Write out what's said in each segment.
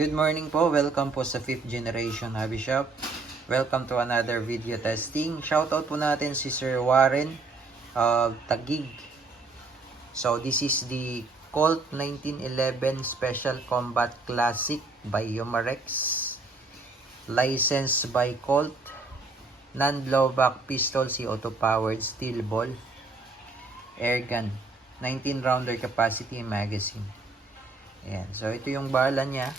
Good morning po. Welcome po sa 5th Generation Hobby Shop. Welcome to another video testing. Shoutout po natin si Sir Warren Tagig. So this is the Colt 1911 Special Combat Classic by Yomarex. Licensed by Colt. Non-blowback pistol, auto powered steel ball. Airgun. 19 rounder capacity magazine. Ayan. So ito yung bala niya.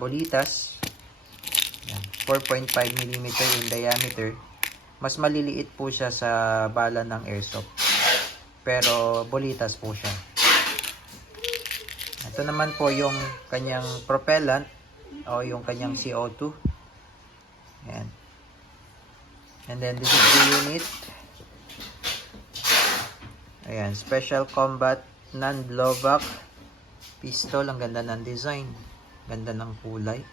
Bolitas. 4.5 mm in diameter. Mas maliliit po siya sa bala ng airsoft. Pero bolitas po siya. Ito naman po yung kanyang propellant o yung kanyang CO2. Ayan. And then this is the unit. Ayan, Special Combat Non-Blowback Pistol. Ang ganda ng design. Ganda ng kulay.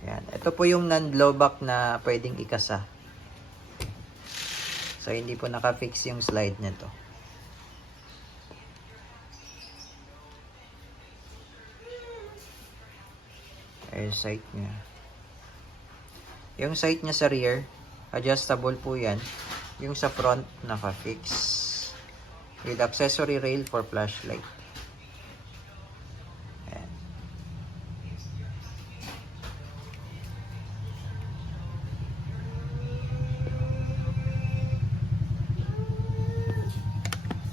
Ayan. Ito po yung non-blowback na pwedeng ikasa. So, hindi po naka-fix yung slide nito. Air sight niya. Yung sight niya sa rear, adjustable po yan. Yung sa front, naka-fix. With accessory rail for flashlight. Ayan.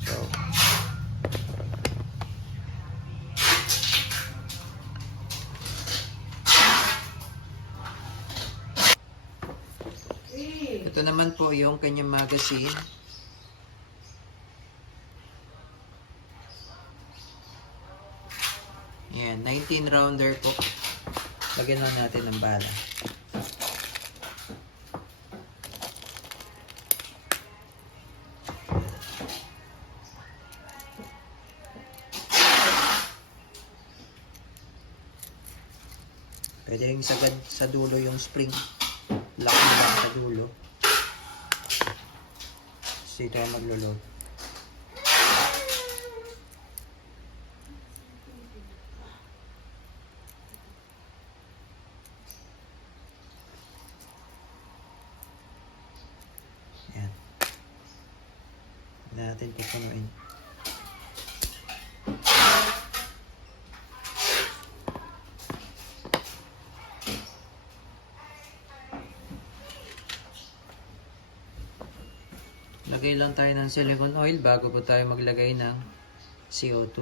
So, ito naman po yung kanyang magazine. Ayan, 19 rounder po. Lagyan na natin ng bala. Pwede rin sagad sa dulo yung spring. Lock na lang sa dulo. So ito ang maglo-load. Ayan. Natin pupunuin. Lagay lang tayo ng silicone oil bago po tayo maglagay ng CO2.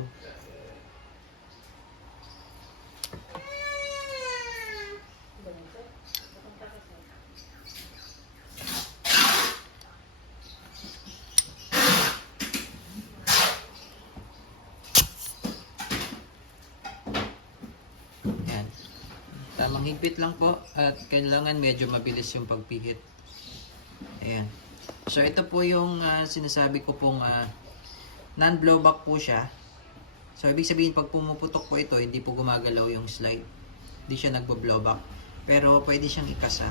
Yan. Tamang higpit lang po at kailangan medyo mabilis yung pagpihit. Ayan. So, ito po yung sinasabi ko pong non-blowback po siya. So, ibig sabihin, pag pumuputok po ito, hindi po gumagalaw yung slide. Hindi siya nagbo-blowback. Pero, pwede siyang ikasa.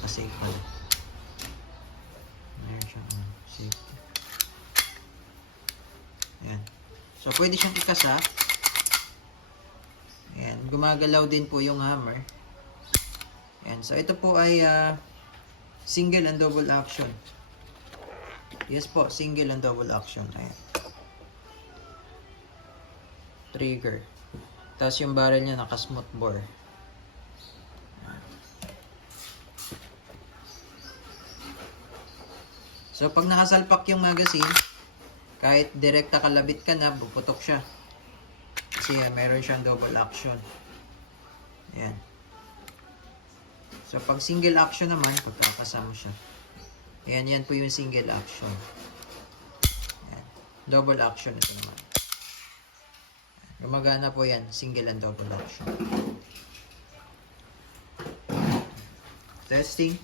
Kasi, meron siyang safety. Ayan. So, pwede siyang ikasa. Ayan. Gumagalaw din po yung hammer. Ayan. So, ito po ay single and double action. Yes po, single and double action. Ayan. Trigger. Tapos yung barrel niya naka-smooth bore. So pag nakasalpak yung magazine, kahit direkta kalabit ka na, puputok siya. Kasi meron siyang double action. Ayan. So, pag single action naman, pagkakasama siya. Ayan, yan po yung single action. Ayan. Double action ito naman. Gumagana po yan, single and double action. Testing.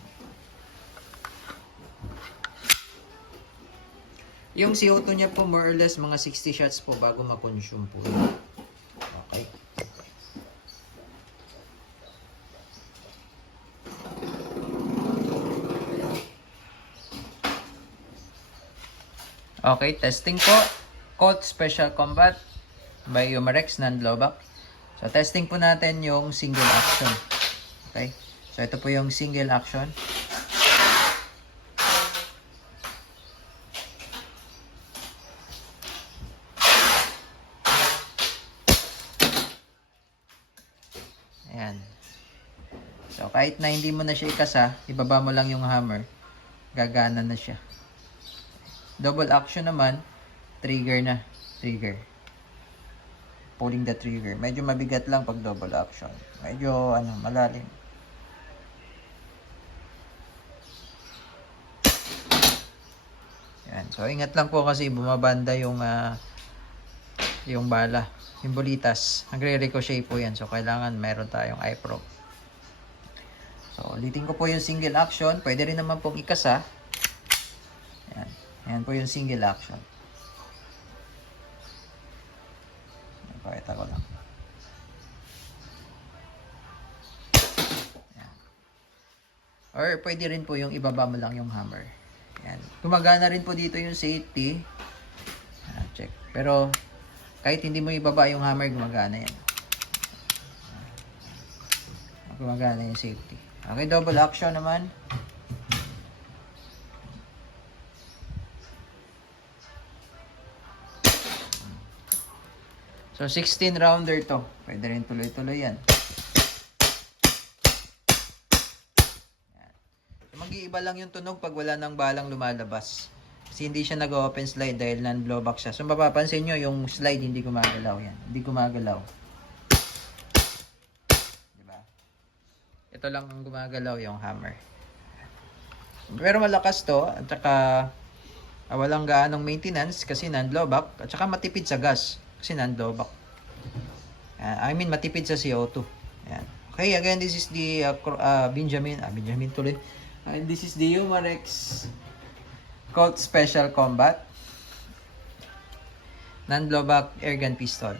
Yung CO2 niya po, more or less, mga 60 shots po bago ma-consume po. Okay. Okay, testing po. Colt Special Combat by Umarex non-blowback. So, testing po natin yung single action. Okay? So, ito po yung single action. Ayan. So, kahit na hindi mo na siya ikasa, ibaba mo lang yung hammer, gagana na siya. Double action naman, trigger na. Trigger. Pulling the trigger. Medyo mabigat lang pag double action. Medyo, malalim. Yan. So, ingat lang po kasi bumabanda yung bala. Yung bulitas. Nagre-ricochet po yan. So, kailangan meron tayong eye probe. So, ulitin ko po yung single action. Pwede rin naman pong ikasa. Yan. Yan po yung single action. Pakita ko lang. Yan. Or, pwede rin po yung ibaba mo lang yung hammer. Yan. Gumagana rin po dito yung safety. Check. Pero, kahit hindi mo ibaba yung hammer, gumagana yan. Gumagana yung safety. Okay, double action naman. So, 16 rounder to. Pwede rin tuloy-tuloy yan. So, mag-iiba lang yung tunog pag wala ng balang lumalabas. Kasi hindi siya nag-open slide dahil non-blowback siya. So, mapapansin nyo, yung slide hindi gumagalaw yan. Hindi gumagalaw. Diba? Ito lang ang gumagalaw, yung hammer. Pero malakas to. At saka, walang gaanong maintenance kasi non-blowback. At saka matipid sa gas kasi non-blowback. Matipid sa CO2. Ayan. Okay, again, this is the Benjamin tuloy. And this is the Umarex Colt Special Combat non-blowback airgun pistol.